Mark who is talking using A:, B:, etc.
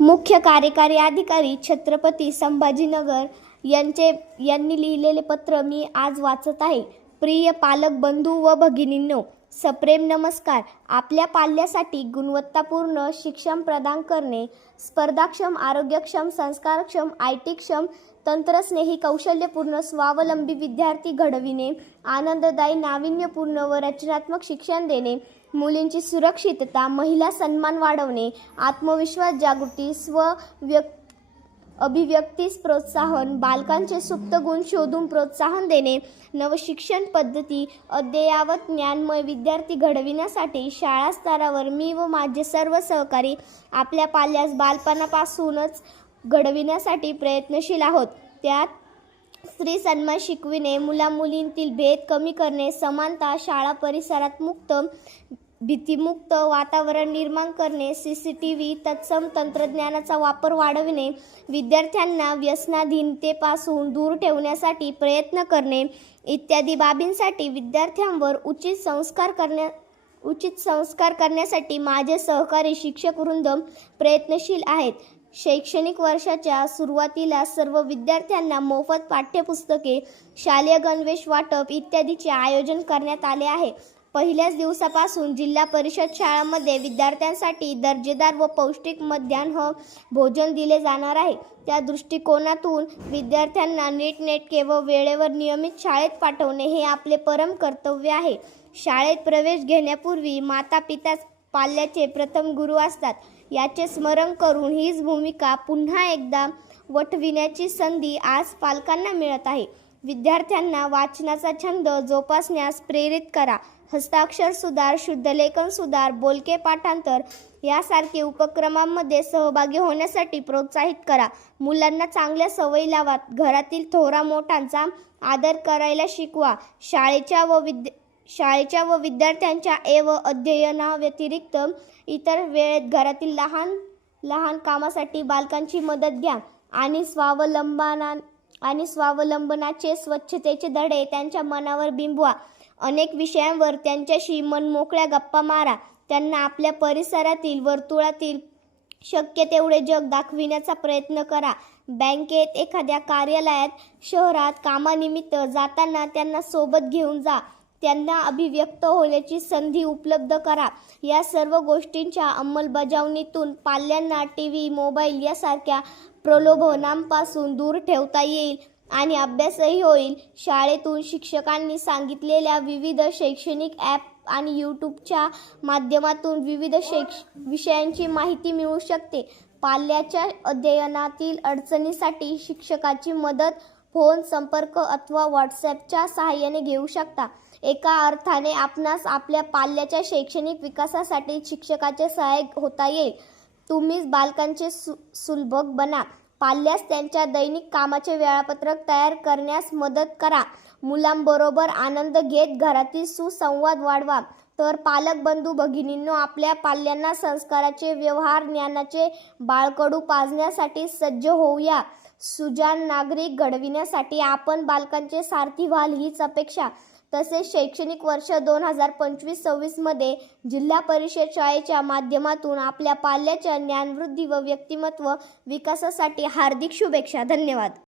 A: मुख्य कार्यकारी अधिकारी छत्रपती संभाजीनगर यांचे यांनी लिहिलेले पत्र मी आज वाचत आहे. प्रिय पालक बंधू व भगिनींनो सप्रेम नमस्कार. आपल्या पाल्यासाठी गुणवत्तापूर्ण शिक्षण प्रदान करणे स्पर्धाक्षम आरोग्यक्षम संस्कारक्षम आय टीक्षम तंत्रस्नेही कौशल्यपूर्ण स्वावलंबी विद्यार्थी घडविणे आनंददायी नाविन्यपूर्ण व रचनात्मक शिक्षण देणे मुलींची सुरक्षितता महिला सन्मान वाढवणे आत्मविश्वास जागृती स्व व्यक्त अभिव्यक्तीस प्रोत्साहन बालकांचे सुप्त गुण शोधून प्रोत्साहन देणे नवशिक्षण पद्धती अद्ययावत ज्ञानमय विद्यार्थी घडविण्यासाठी शाळा स्तरावर मी व माझे सर्व सहकारी आपल्या पाल्यास बालपणापासूनच घडविण्यासाठी प्रयत्नशील आहोत. त्यात स्त्री सन्मान शिकविणे मुलामुलींतील भेद कमी करणे समानता शाळा परिसरात मुक्त भीतीमुक्त वातावरण निर्माण करणे सी सी टी व्ही तत्सम तंत्रज्ञानाचा वापर वाढविणे विद्यार्थ्यांना व्यसनाधीनतेपासून दूर ठेवण्यासाठी प्रयत्न करणे इत्यादी बाबींसाठी विद्यार्थ्यांवर उचित संस्कार करण्या उचित संस्कार करण्यासाठी माझे सहकारी शिक्षक वृंद प्रयत्नशील आहेत. शैक्षणिक वर्षाच्या सुरुवातीला सर्व विद्यार्थ्यांना मोफत पाठ्यपुस्तके शालेय गणवेश वाटप इत्यादीचे आयोजन करण्यात आले आहे. पहिल्याच दिवसापासून जिल्हा परिषद शाळांमध्ये विद्यार्थ्यांसाठी दर्जेदार व पौष्टिक मध्यान्ह भोजन दिले जाणार आहे. त्या दृष्टिकोनातून विद्यार्थ्यांना नीटनेटके व वेळेवर नियमित शाळेत पाठवणे हे आपले परम कर्तव्य आहे. शाळेत प्रवेश घेण्यापूर्वी माता पिताच पाल्याचे प्रथम गुरु असतात. याचे स्मरण करून हीच भूमिका पुन्हा एकदा वठविण्याची संधी आज पालकांना मिळत आहे. विद्यार्थ्यांना वाचनाचा छंद जोपासण्यास प्रेरित करा. हस्ताक्षर सुधार शुद्धलेखन सुधार बोलके पाठांतर यासारखे उपक्रमांमध्ये सहभागी होण्यासाठी प्रोत्साहित करा. मुलांना चांगल्या सवयी लावा. घरातील थोरा मोठ्यांचा आदर करायला शिकवा. शाळेच्या व विद्या शाळेच्या व विद्यार्थ्यांच्या एव अध्ययनाव्यतिरिक्त इतर वेळेत घरातील लहान लहान कामासाठी बालकांची मदत घ्या आणि स्वावलंबना आणि स्वावलंबनाचे स्वच्छतेचे धडे त्यांच्या मनावर बिंबवा. अनेक विषयांवर त्यांच्याशी मनमोकळ्या गप्पा मारा. त्यांना आपल्या परिसरातील वर्तुळातील शक्य तेवढे जग दाखविण्याचा प्रयत्न करा. बँकेत एखाद्या कार्यालयात शहरात कामानिमित्त जाताना त्यांना सोबत घेऊन जा. त्यांना अभिव्यक्त होण्याची संधी उपलब्ध करा. या सर्व गोष्टींच्या अंमलबजावणीतून पाल्यांना टी व्ही मोबाईल यासारख्या प्रलोभनांपासून दूर ठेवता येईल आणि अभ्यासही होईल. शाळेतून शिक्षकांनी सांगितलेल्या विविध शैक्षणिक ॲप आणि यूट्यूबच्या माध्यमातून विविध शैक्ष विषयांची माहिती मिळू शकते. पाल्याच्या अध्ययनातील अडचणीसाठी शिक्षकाची मदत फोन संपर्क अथवा व्हॉट्सॲपच्या सहाय्याने घेऊ शकता. एका अर्थाने आपणास आपल्या पाल्याच्या शैक्षणिक विकासासाठी शिक्षकाचे सहाय्य होता येईल. तुम्हीच बालकांचे सु सुलभक बना. पाल्यास त्यांच्या दैनिक कामाचे वेळापत्रक तयार करण्यास मदत करा. मुलांबरोबर आनंद घेत घरातील सुसंवाद वाढवा. तर पालक बंधू भगिनींनो आपल्या पाल्यांना संस्काराचे व्यवहार ज्ञानाचे बाळकडू पाजण्यासाठी सज्ज होऊया. सुजान नागरिक घडविण्यासाठी आपण बालकांचे सारथी व्हाल हीच अपेक्षा. तसेच शैक्षणिक वर्ष दोन हजार पंचवीस सव्वीसमध्ये जिल्हा परिषद शाळेच्या माध्यमातून आपल्या पाल्याच्या ज्ञानवृद्धी व व्यक्तिमत्व विकासासाठी हार्दिक शुभेच्छा. धन्यवाद.